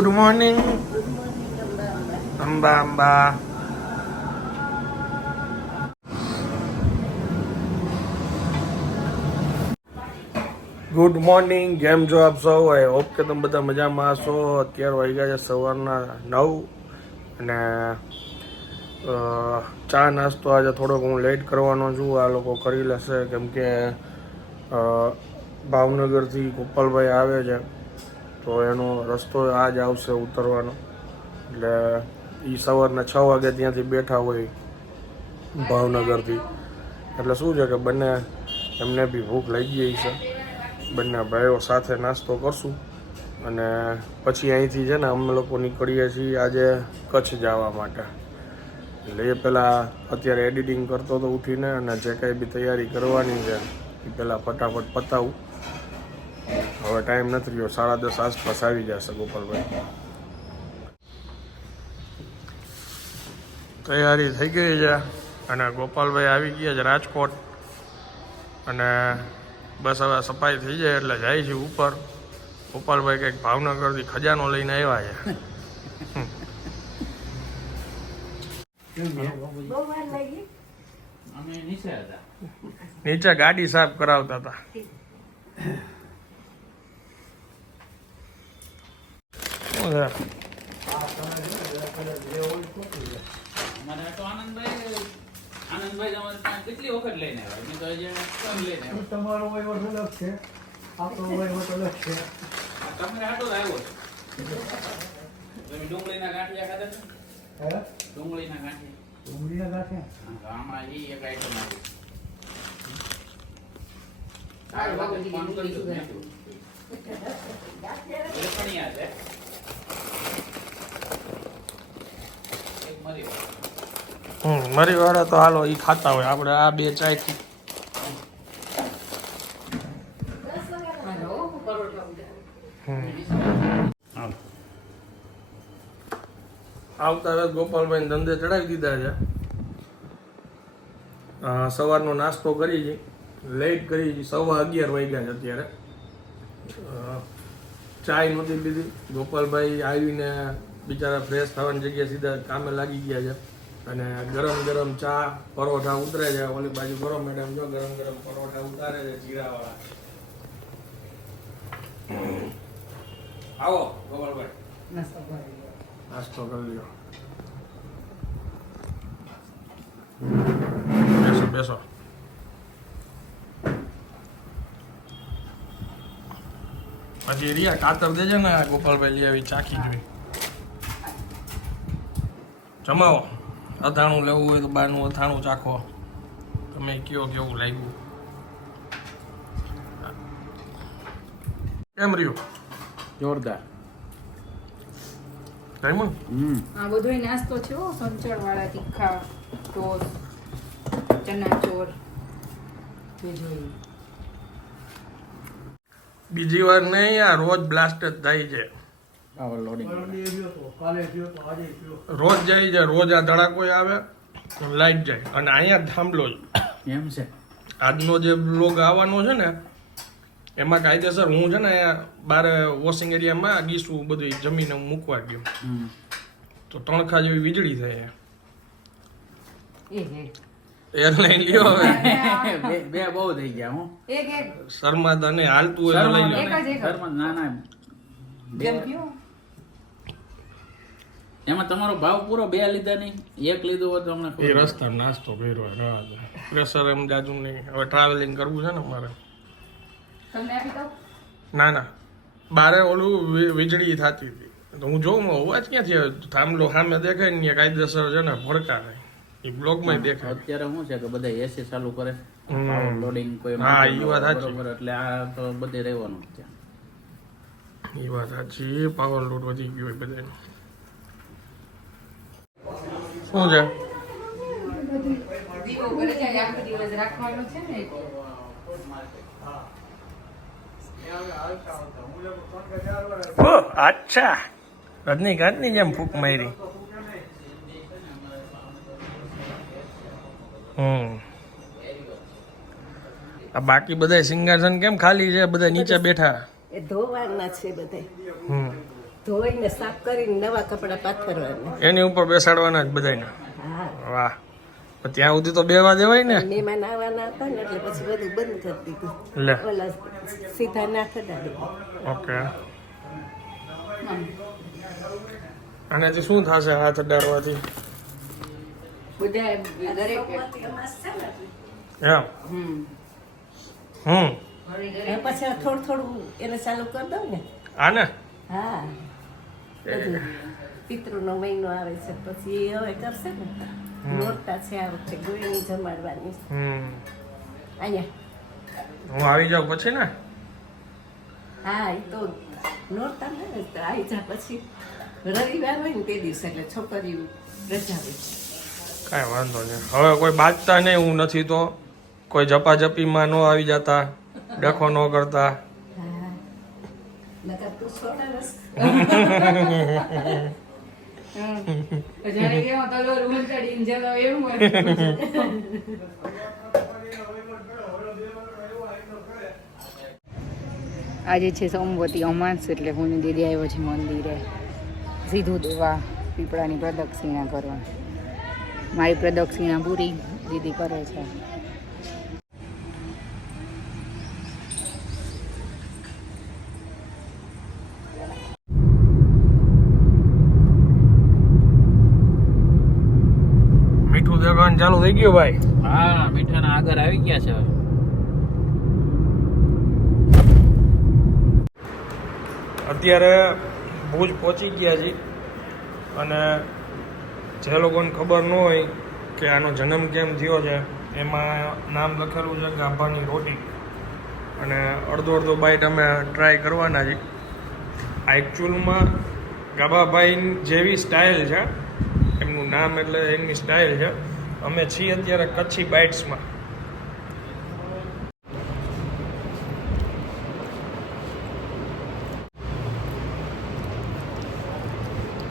Good morning Amba Amba good morning કેમ છો આપ સૌ? આઈ હોપ કે તમે બધા મજામાં હશો. અત્યારે વાગ્યા છે સવારના નવ અને ચા નાસ્તો આજે થોડોક હું લેટ કરવાનો છું. આ લોકો કરી લેશે. કેમ કે ભાવનગરથી ગોપાલભાઈ આવે છે. તો એનો રસ્તો આજ આવશે ઉતરવાનો. એટલે એ સવારના છ વાગે ત્યાંથી બેઠા હોય ભાવનગરથી. એટલે શું છે કે બંને, એમને બી ભૂખ લાગી ગઈ છે. બંને ભાઈઓ સાથે નાસ્તો કરશું. અને પછી અહીંથી છે ને અમે લોકો નીકળીએ છીએ આજે કચ્છ જવા માટે. એટલે એ પહેલાં અત્યારે એડિટિંગ કરતો તો ઉઠીને અને જે કાંઈ બી તૈયારી કરવાની છે, એ પહેલાં ફટાફટ પતાવું. હવે ટાઈમ નથી રહ્યો. સાડા દસ આસપાસ આવી જશે ગોપાલભાઈ. તૈયારી થઈ ગઈ છે અને ગોપાલભાઈ આવી ગયા છે રાજકોટ. અને બસ હવે સફાઈ થઈ જાય એટલે જાય છે ઉપર. ગોપાલભાઈ કંઈક ભાવનગરથી ખજાનો લઈને આવ્યા છે. નીચે ગાડી સાફ કરાવતા હતા. કેટલી વખત લઈને આવ્યા? તમારો વહીવટ અલગ છે. આપણો વહીવટ અલગ છે. આ આટો આવ્યો ડુંગળીના ગાંઠિયા ખાધા છે? હે? ડુંગળીના ગાંઠિયા. ડુંગળીના આમાં એ એક આઈટમ આવી. આ બાબુજી, ફોન કરજો. એ પણ યાદ એક મરી હમ મારી વાળા તો હાલો એ ખાતા હોય. આપણે આ બે ચાયથી. આવતા વેત ગોપાલભાઈ ધંધે ચડાવી દીધા છે. સવારનો નાસ્તો કરી છે. લેટ કરી છે. સવા અગિયાર વાગ્યા છે અત્યારે. ચાય નહોતી લીધી ગોપાલભાઈ આવીને બિચારા ફ્રેશ થવાની જગ્યાએ સીધા કામે લાગી ગયા છે. અને ગરમ ગરમ ચા પરોઠા ઉતરે છે. ઓલી બાજુ ગરમ મેડમ જો ગરમ ગરમ પરોઠા ઉતારે છે જીરાવાળા આવો ગોપાલભાઈ. નાસ્તો કરી કરી લ્યો. બેસો બેસો. પછી રિયા કાતર દેજે ને ગોપાલભાઈ લઈ આવી ચાખી જોઈ. જમાવો અથાણું લેવું હોય તો બહારનું અથાણું ચાખો. તમે કયો કેવું લાગ્યું? કેમ રહ્યું? જોરદાર. ડાયમંડ? હમ. આ બધોય નાસ્તો છે હો સંચળ વાળા તીખા ટોસ ચના ચોર. બીજી વાર નહીં આ રોજ બ્લાસ્ટ જ થાય છે. લોડિંગ રોજ જાય છે રોજ આ ધડાકો આવે લાઈટ જાય. અને અહીંયા થાંભલો જ એમ છે. આજનો જે બ્લોગ આવવાનો છે ને એમાં કાયદેસર હું છે ને અહીંયા બારે વોશિંગ એરિયામાં ગીસું બધું જમીને મૂકવા ગયો. તો તણખા જેવી વીજળી થાય એ એરલાઈન લ્યો હવે. બે બે બહુ થઈ ગયા હું. એક એક. શર્માદા ને હાલતું હોય તો લઈ લો. ઘરમાં ના ના જેમ કયો એમાં તમારો ભાવ પૂરો બે લીધા નહીં એક લીધો હોય તો અમને એ રસ્તા નાસ્તો કર્યો રહેવા દે પ્રેશર એમ જાજુ નહીં હવે ટ્રાવેલિંગ કરવું છે ને મારે ના ના. બારે ઓલું વીજળી થતી હતી. તો હું જોઉં અવાજ ક્યાંથી થાંભલો સામે દેખાય ને કાયદેસર છે ને ભડકા એ બ્લોકમાં દેખાય. અત્યારે શું છે કે બધા એસી ચાલુ કરે? લોડિંગ કોઈ હા, એ વાત સાચી. એટલે આ તો બધે રહેવાનું છે એ વાત સાચી. પાવર લોડ વધી ગયો હોય બધાને શું છે? અચ્છા. રજનીકાંતની જેમ ફૂક મારી. હમ. આ બાકી બધા સિંગાસન કેમ ખાલી છે? બધા નીચે બેઠા. એ ધોવાના છે બધા હમ. ધોઈને સાફ કરીને નવા કપડાં પાથરવાના. એની ઉપર બેસાડવાના જ બધાને હા. વાહ. પણ ત્યાં સુધી તો બેવા દેવાય ને? મહેમાન આવવાના હતા ને એટલે પછી બધું બંધ કરી દીધું. લે. ઓલા સીધા ના થતા ઓકે. અને આનાથી શું થશે હાથ અડાડવાથી? બધા દરેક. એમ? હમ. હમ. પછી થોડું થોડું એને ચાલુ કરી દઉં ને. આને? હા. બધું પિતૃનો મહિનો આવે છે પછી એ હવે કરશે ને નોરતા છે આ વખતે ગોળીની જમાડવાની હમ અહીંયા હું આવી જાઉં પછી ને હા એ તો નોરતા ને આવી જા પછી રવિવાર હોય ને તે દિવસે એટલે છોકરીઓ રજા હોય કાંઈ વાંધો નહીં હવે કોઈ બાજતા નહીં હું નથી તો કોઈ જપાજપીમાં ન આવી જતા ડખો ન કરતા આજે છે સોમવતી અમાસ, એટલે હું દીદી આવ્યો છે મંદિરે. સીધું દેવા, પીપળાની પ્રદક્ષિણા કરવા. મારી પ્રદક્ષિણા પૂરી દીદી કરે છે. મીઠું ચાલુ થઈ ગયું ભાઈ. હા મીઠાના આગળ આવી ગયા છે. અત્યારે ભુજ પહોંચી ગયા છીએ અને જે લોકોને ખબર ન હોય કે આનો જન્મ કેમ થયો છે એમાં નામ લખેલું છે ગાભાની રોટી. અને અડધો અડધો બાઈટ અમે ટ્રાય કરવાના છીએ. આ એકચ્યુઅલમાં ગાભાભાઈ જેવી સ્ટાઇલ છે. એમનું નામ એટલે એમની સ્ટાઇલ છે. અમે છીએ અત્યારે કચ્છી બાઇટ્સમાં.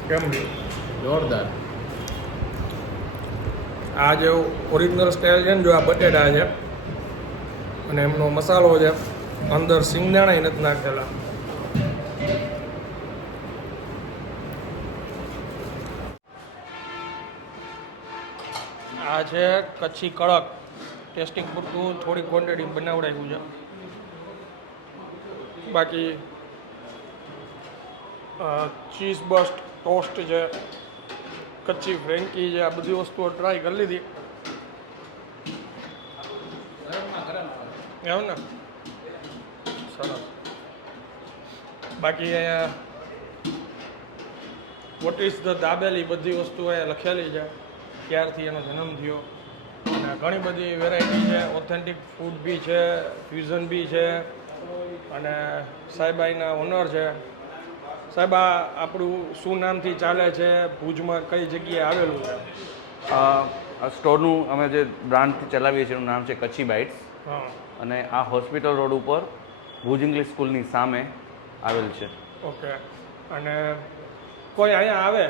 કેમ જોરદાર. આ જે ઓરિજિનલ સ્ટાઇલ છે ને જો આ બટેટા છે અને એમનો મસાલો છે અંદર સિંગદાણા નથી નાખેલા. આ છે કચ્છી કડક. ટેસ્ટિંગ પૂરતું થોડી ક્વોન્ટિટી બનાવડાવ્યું છે. બાકી ચીઝ બસ્ટ ટોસ્ટ છે, કચ્છી ફ્રેન્કી છે, આ બધી વસ્તુઓ ટ્રાય કરી લીધી. એવું ને? સરસ. બાકી અહીંયા વોટ ઇઝ ધ દાબેલી બધી વસ્તુ અહીંયા લખેલી છે. ક્યારથી એનો જન્મ થયો. અને ઘણી બધી વેરાયટી છે. ઓથેન્ટિક ફૂડ બી છે ફ્યુઝન બી છે. અને સાહેબાઈના ઓનર છે. સાહેબ આ આપણું શું નામથી ચાલે છે? ભુજમાં કઈ જગ્યાએ આવેલું છે? આ સ્ટોરનું અમે જે બ્રાન્ડથી ચલાવીએ છીએ એનું નામ છે કચ્છી બાઇટ્સ. અને આ હોસ્પિટલ રોડ ઉપર ભુજ ઇંગ્લિશ સ્કૂલની સામે આવેલ છે. ઓકે. અને કોઈ અહીંયા આવે?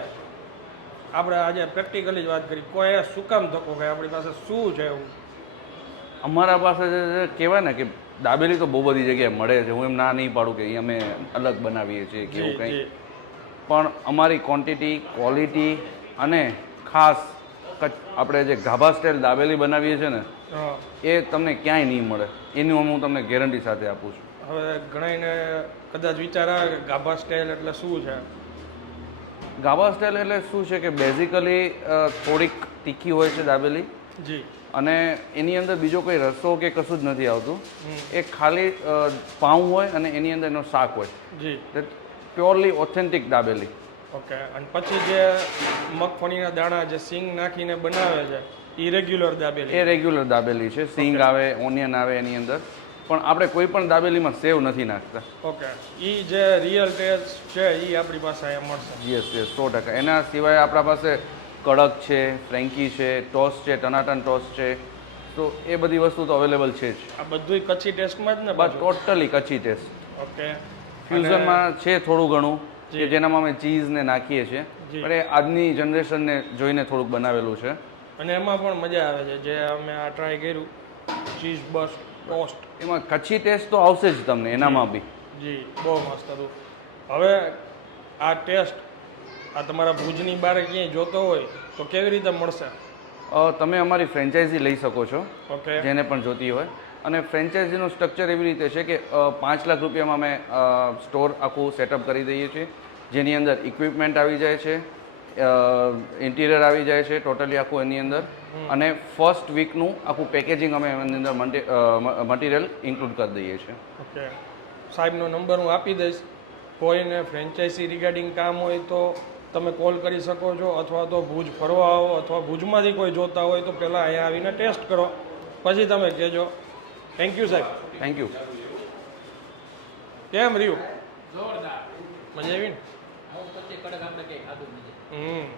આપણે આજે પ્રેક્ટિકલી જ વાત કરી. કોઈ શું કામ ધક્કો કે આપણી પાસે શું છે એવું? અમારા પાસે કહેવાય ને કે દાબેલી તો બહુ બધી જગ્યાએ મળે છે. હું એમ ના નહીં પાડું કે અમે અલગ બનાવીએ છીએ કે એવું કંઈ. પણ અમારી ક્વોન્ટિટી ક્વોલિટી અને ખાસ આપણે જે ગાભા સ્ટાઇલ દાબેલી બનાવીએ છીએ ને એ તમને ક્યાંય નહીં મળે. એની હું તમને ગેરંટી સાથે આપું છું. હવે ઘણાને કદાચ વિચાર આવે કે ગાભા સ્ટાઇલ એટલે શું છે? ગાભા સ્ટાઇલ એટલે શું છે કે બેઝિકલી થોડીક તીખી હોય છે દાબેલી. જી. અને એની અંદર બીજો કોઈ રસો કે કશું જ નથી આવતું. એ ખાલી પાઉં હોય અને એની અંદર એનો શાક હોય. જી. Purely authentic dabeli. ઓકે અને પછી જે મગફળીના દાણા જે સિંગ નાખીને બનાવે છે એ રેગ્યુલર એ રેગ્યુલર દાબેલી છે. સિંગ આવે ઓનિયન આવે એની અંદર. પણ આપણે કોઈ પણ દાબેલીમાં સેવ નથી નાખતા. ઓકે. એ જે રિયલ ટેસ્ટ છે એ આપણી પાસે અહીંયા મળશે. યસ યસ સો ટકા. એના સિવાય આપણા પાસે કડક છે ફ્રેન્કી છે ટોસ છે ટનાટન ટોસ છે. તો એ બધી વસ્તુ તો અવેલેબલ છે જ. આ બધું કચ્છી ટેસ્ટમાં જ ને બસ ટોટલી કચ્છી ટેસ્ટ. ઓકે. ફ્યુઝનમાં છે થોડું ઘણું જી. કે જેનામાં અમે ચીઝને નાખીએ છીએ. પણ એ આજની જનરેશનને જોઈને થોડુંક બનાવેલું છે. અને એમાં પણ મજા આવે છે. જે અમે આ ટ્રાય કર્યું ચીઝ બસ. ટોસ્ટ એમાં કચ્છી ટેસ્ટ તો આવશે જ તમને એનામાં બી. જી બહુ મસ્ત હતું. હવે આ ટેસ્ટ આ તમારા ભુજની બહાર ક્યાંય જોતો હોય તો કેવી રીતે મળશે? તમે અમારી ફ્રેન્ચાઇઝી લઈ શકો છો ઓકે. જેને પણ જોતી હોય. અને ફ્રેન્ચાઇઝીનું સ્ટ્રક્ચર એવી રીતે છે કે પાંચ લાખ રૂપિયામાં અમે સ્ટોર આખું સેટઅપ કરી દઈએ છીએ જેની અંદર ઇક્વિપમેન્ટ આવી જાય છે ઇન્ટિરિયર આવી જાય છે ટોટલી આખું એની અંદર. અને ફર્સ્ટ વીકનું આખું પેકેજિંગ અમે એની અંદર મટીરિયલ ઇન્ક્લુડ કરી દઈએ છીએ. ઓકે સાહેબનો નંબર હું આપી દઈશ. કોઈને ફ્રેન્ચાઇઝી રિગાર્ડિંગ કામ હોય તો તમે કોલ કરી શકો છો અથવા તો ભુજ ફરવા આવો અથવા ભુજમાંથી કોઈ જોતા હોય તો પહેલાં અહીંયા આવીને ટેસ્ટ કરો. પછી તમે કહેજો. થેન્ક યુ સાહેબ. થેન્ક યુ કેમ રહ્યું? મજા આવી ને? શું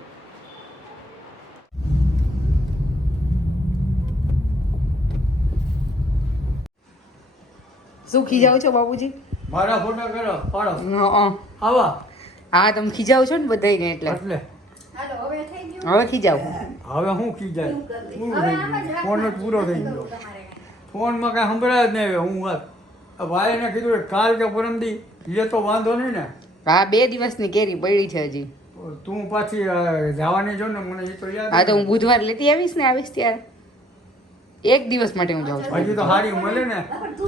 ખીજાવ છો બાબુજી મારા ફોટા કરો પાડો. આવા. હા તમે ખીજાવ છો ને બધાને એટલે? એટલે. હવે ખીજાવ? હવે હું ખીજાય? પૂરું થઈ ગયું. ફોન જ પૂરો થઈ ગયો. ફોનમાં કાંઈ સંભળાય જ નહીં હું વાત. આ ભાઈને કીધું કાલ કે પરમદી એ તો વાંધો નહીં ને. હા બે દિવસની કેરી પડી છે હજી. તું પાછી જવાની જો ને મને એ તો યાદ હા તો હું બુધવાર લેતી આવીશ ને આવીશ ત્યારે. એક દિવસ માટે હું જાઉં છું. હજી તો હારી મળે ને.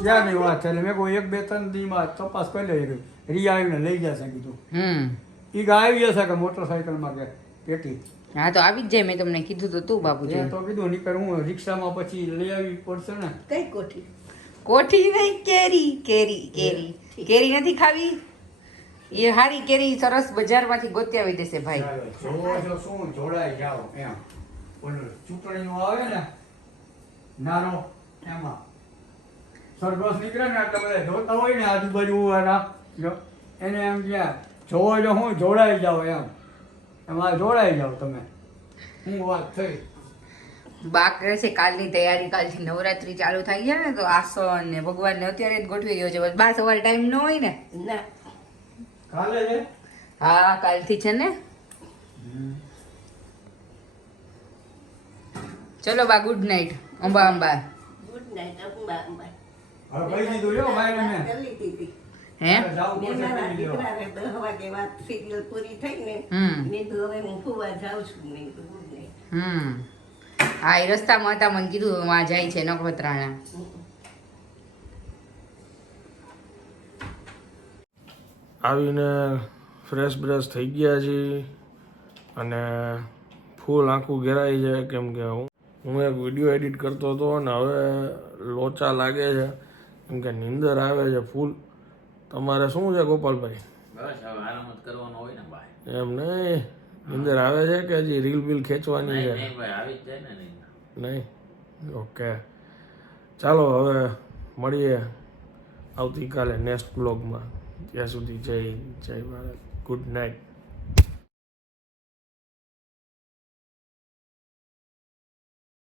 ત્યાંની વાત છે. એટલે મેં કહું એક બે ત્રણ દીમાં તપાસ કરી લઈ રિયા આવીને લઈ જશે કીધું. હમ. એ આવી જશે કે મોટરસાયકલમાં કે પેટી? હા તો આવી જ જાય મેં તમને કીધું તો તું બાબુજી એ તો કીધું નીકળ હું રિક્ષામાં પછી લઈ આવી પડશે ને. કઈ કોઠી? કોઠી નહીં કેરી કેરી કેરી. કેરી નથી ખાવી? એ હારી કેરી સરસ બજારમાંથી ગોતી આવી દેશે ભાઈ. જોવો છો શું? જોડાઈ જાઓ એમ. ઓલું ચૂંટણીનું આવે ને નાનો એમાં સરઘસ નીકળે ને તમે જોતા હોય ને આજુબાજુ વાળા જો એને એમ ક્યાં જોવો જો હું જોડાઈ જાઓ એમ. એમાં જોડાઈ જાઓ તમે. હું વાત થઈ. બા કરે છે કાલની તૈયારી કાલથી નવરાત્રી ચાલુ થઈ ગયા ને તો આસો ને ભગવાન ને અત્યારે જ ગોઠવી ગયો છે. બા સવારે ટાઈમ ન હોય ને. ના. કાલે છે હા કાલથી છે ને. ચલો બા good night Amba Amba. Good night Amba Amba. હવે કહી દીધું યો ભાઈને મેં. કરી દીધી હે? જાવું મેં પડશે મારા કહી દીધું. દીકરાને દસ વાગે વાત સિરિયલ પૂરી થઈ ને મેં કીધું હવે હું ફુવા જાઉં છું. મેં ગુડ નાઇટ હમ. હા એ રસ્તામાં હતા મને કીધું માં જાય છે નખત્રાણા. આવીને ફ્રેશ બ્રેશ થઈ ગયા છીએ અને ફૂલ આખું ઘેરાઈ છે કેમ કે હું હું એક વીડિયો એડિટ કરતો હતો અને હવે લોચા લાગે છે. કેમ કે નીંદર આવે છે ફૂલ. તમારે શું છે ગોપાલભાઈ? એમ નહીં? નીંદર આવે છે કે હજી રીલ બીલ ખેંચવાની છે? આવી જાય ને નહીં નહીં? ઓકે. ચાલો હવે મળીએ આવતીકાલે નેક્સ્ટ બ્લોગમાં ત્યાં સુધી જય જય ભારત. Good night.